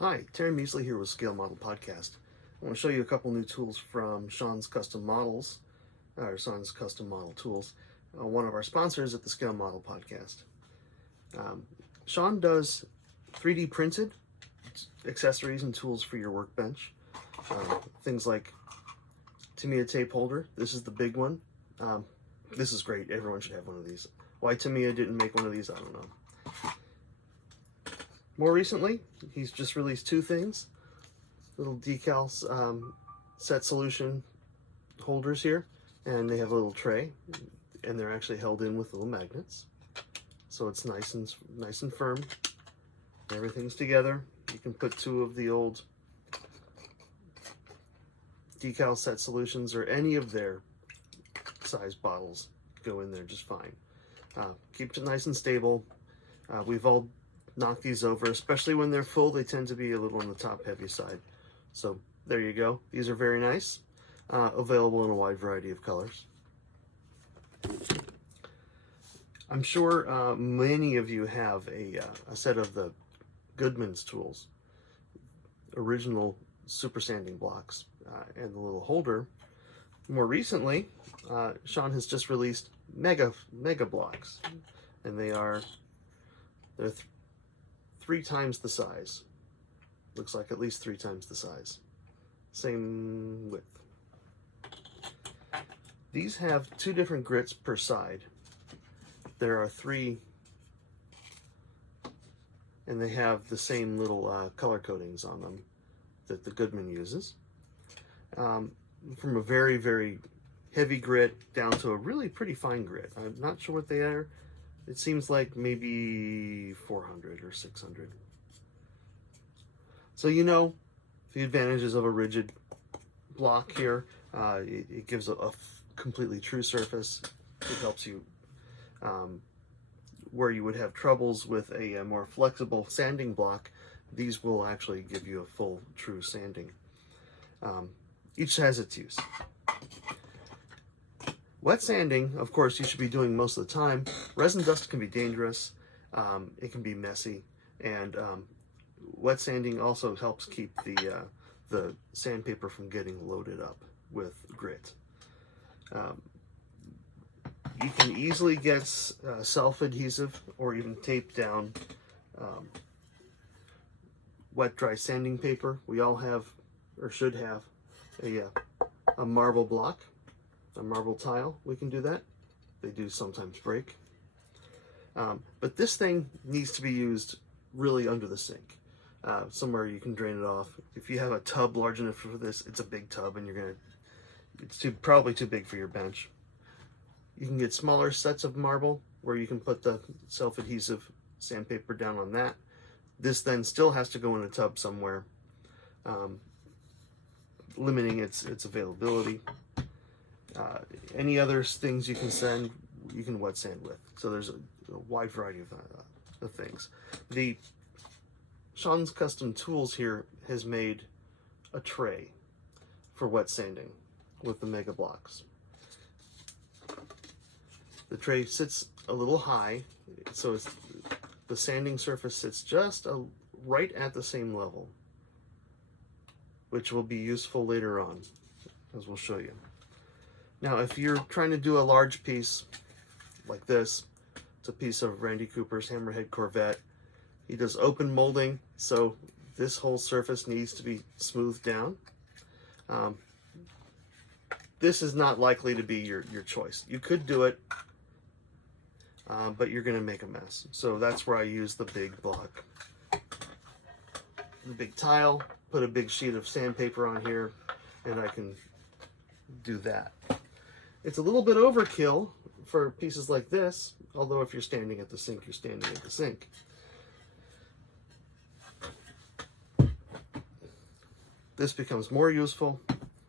Hi, Terry Measley here with Scale Model Podcast. I want to show you a couple new tools from Sean's Custom Models, or Sean's Custom Model Tools, one of our sponsors at the Scale Model Podcast. Sean does 3D printed accessories and tools for your workbench. Things like Tamiya tape holder. This is the big one. This is great. Everyone should have one of these. Why Tamiya didn't make one of these, I don't know. More recently, he's just released two things. Little decals set solution holders here, and they have a little tray, and they're actually held in with little magnets. So it's nice and firm. Everything's together. You can put two of the old decal set solutions or any of their size bottles go in there just fine. Keeps it nice and stable. We've all knocked these over, especially when they're full. They tend to be a little on the top heavy side. So there you go. These are very nice. Available in a wide variety of colors. I'm sure many of you have a set of the Goodman's tools, original super sanding blocks, and the little holder. More recently, Sean has just released mega blocks, and they're 3 times the size. Looks like at least 3 times the size. Same width. These have 2 different grits per side. There are 3, and they have the same little color coatings on them that the Goodman uses. From a very, very heavy grit down to a really pretty fine grit. I'm not sure what they are. It seems like maybe 400 or 600. So you know the advantages of a rigid block here. It gives a completely true surface. It helps you where you would have troubles with a more flexible sanding block. These will actually give you a full true sanding. Each has its use. Wet sanding, of course, you should be doing most of the time. Resin dust can be dangerous. It can be messy, and wet sanding also helps keep the sandpaper from getting loaded up with grit. You can easily get self-adhesive or even tape down wet dry sanding paper. We all have, or should have, a marble block, a marble tile. We can do that. They do sometimes break. But this thing needs to be used really under the sink, somewhere you can drain it off. If you have a tub large enough for this, it's a big tub, and it's probably too big for your bench. You can get smaller sets of marble where you can put the self-adhesive sandpaper down on that. This then still has to go in a tub somewhere, limiting its availability. Any other things you can wet sand with. So there's a wide variety of things. The Sean's Custom Tools here has made a tray for wet sanding with the mega blocks. The tray sits a little high, so the sanding surface sits just right at the same level, which will be useful later on, as we'll show you. Now, if you're trying to do a large piece like this, it's a piece of Randy Cooper's Hammerhead Corvette. He does open molding, so this whole surface needs to be smoothed down. This is not likely to be your choice. You could do it, but you're going to make a mess. So that's where I use the big block, the big tile, put a big sheet of sandpaper on here, and I can do that. It's a little bit overkill for pieces like this, although if you're standing at the sink, you're standing at the sink. This becomes more useful.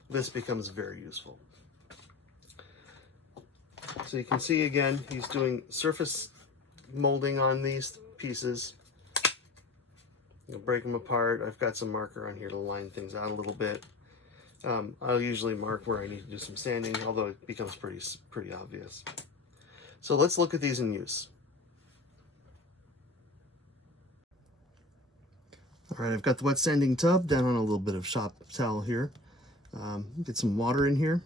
This becomes very useful. So you can see again, he's doing surface molding on these pieces. You'll break them apart. I've got some marker on here to line things out a little bit. I'll usually mark where I need to do some sanding, although it becomes pretty obvious. So let's look at these in use. All right, I've got the wet sanding tub down on a little bit of shop towel here. Get some water in here.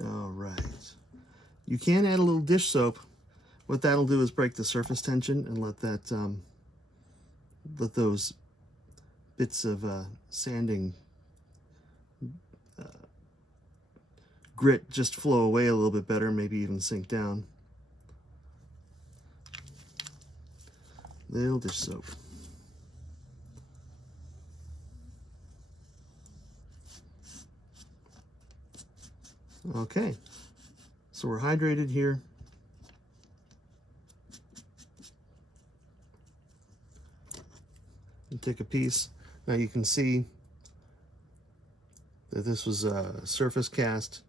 All right. You can add a little dish soap. What that'll do is break the surface tension and let that let those bits of sanding grit just flow away a little bit better, maybe even sink down. Little dish soap. Okay, so we're hydrated here. And take a piece. Now you can see that this was a surface cast,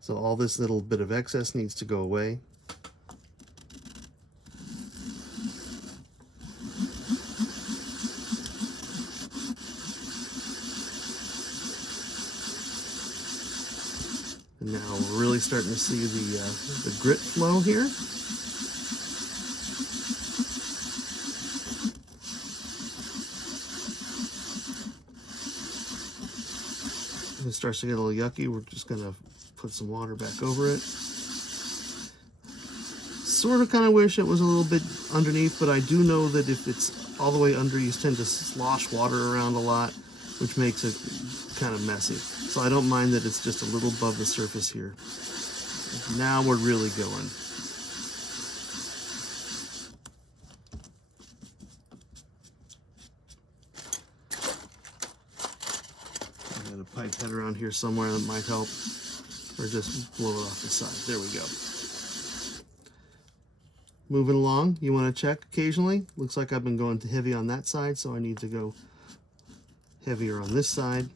so all this little bit of excess needs to go away. And now we're really starting to see the grit flow here. If it starts to get a little yucky, we're just going to put some water back over it. Sort of kind of wish it was a little bit underneath, but I do know that if it's all the way under, you tend to slosh water around a lot, which makes it kind of messy. So I don't mind that it's just a little above the surface here. Now we're really going. I got a pipette around here somewhere that might help, or just blow it off the side. There we go. Moving along, you want to check occasionally. Looks like I've been going too heavy on that side, so I need to go heavier on this side.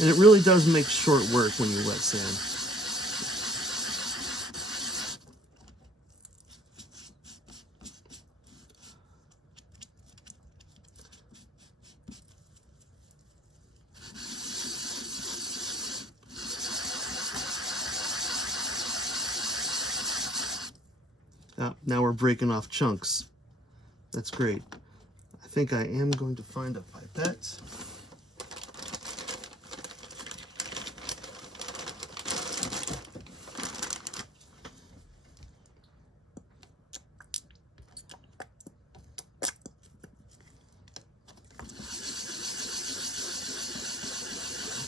And it really does make short work when you wet sand. Now we're breaking off chunks. That's great. I think I am going to find a pipette.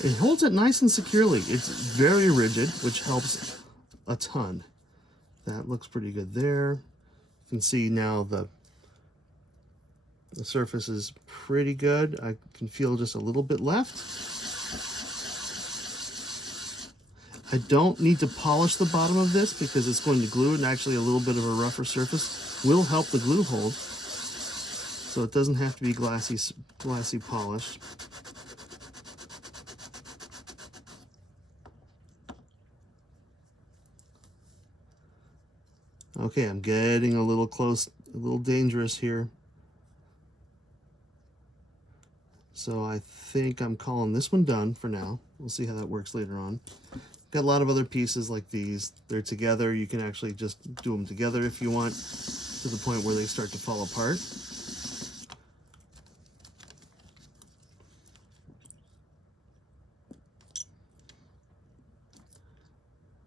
It holds it nice and securely. It's very rigid, which helps a ton. That looks pretty good there. You can see now the surface is pretty good. I can feel just a little bit left. I don't need to polish the bottom of this because it's going to glue it, and actually a little bit of a rougher surface will help the glue hold. So it doesn't have to be glassy polish. Okay, I'm getting a little close, a little dangerous here. So I think I'm calling this one done for now. We'll see how that works later on. Got a lot of other pieces like these. They're together. You can actually just do them together if you want, to the point where they start to fall apart.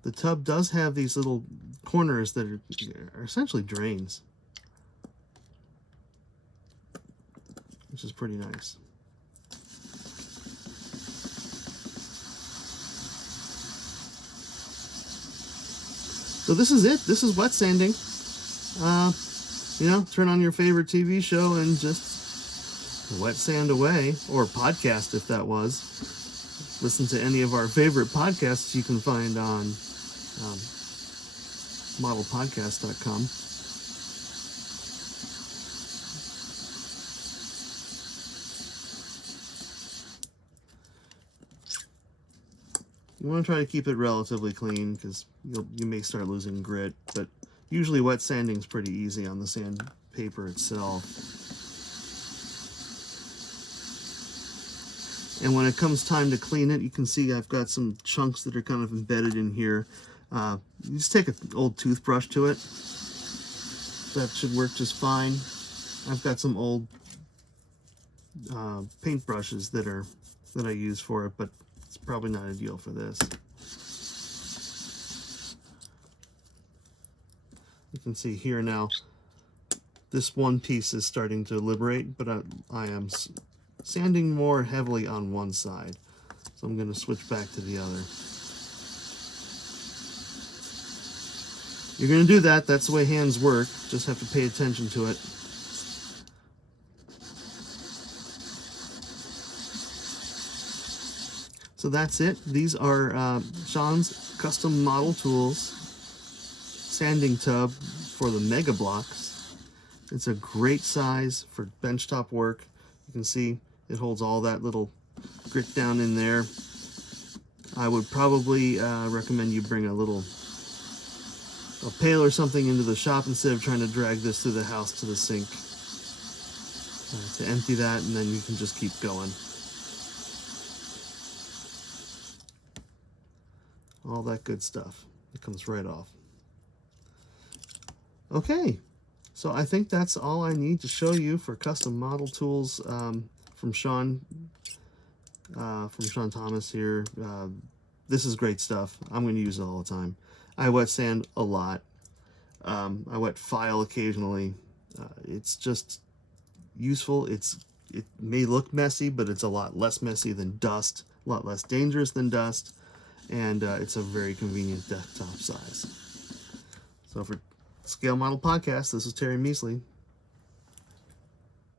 The tub does have these little corners that are essentially drains, which is pretty nice. So this is it. This is wet sanding. You know, turn on your favorite TV show and just wet sand away, or podcast if that was. Listen to any of our favorite podcasts you can find on modelpodcast.com. You want to try to keep it relatively clean because you may start losing grit, but usually wet sanding is pretty easy on the sandpaper itself. And when it comes time to clean it, you can see I've got some chunks that are kind of embedded in here. You just take an old toothbrush to it. That should work just fine. I've got some old paint brushes that I use for it, but it's probably not ideal for this. You can see here now, this one piece is starting to liberate, but I am sanding more heavily on one side. So I'm going to switch back to the other. You're going to do that. That's the way hands work. Just have to pay attention to it. So that's it. These are Sean's custom model tools sanding tub for the Mega Blocks. It's a great size for benchtop work. You can see it holds all that little grit down in there. I would probably recommend you bring a pail or something into the shop instead of trying to drag this through the house to the sink. To empty that, and then you can just keep going. All that good stuff. It comes right off. Okay, so I think that's all I need to show you for custom model tools from Sean Thomas here. This is great stuff. I'm going to use it all the time. I wet sand a lot. I wet file occasionally. It's just useful. It may look messy, but it's a lot less messy than dust, a lot less dangerous than dust, and it's a very convenient desktop size. So for Scale Model Podcast, this is Terry Measley.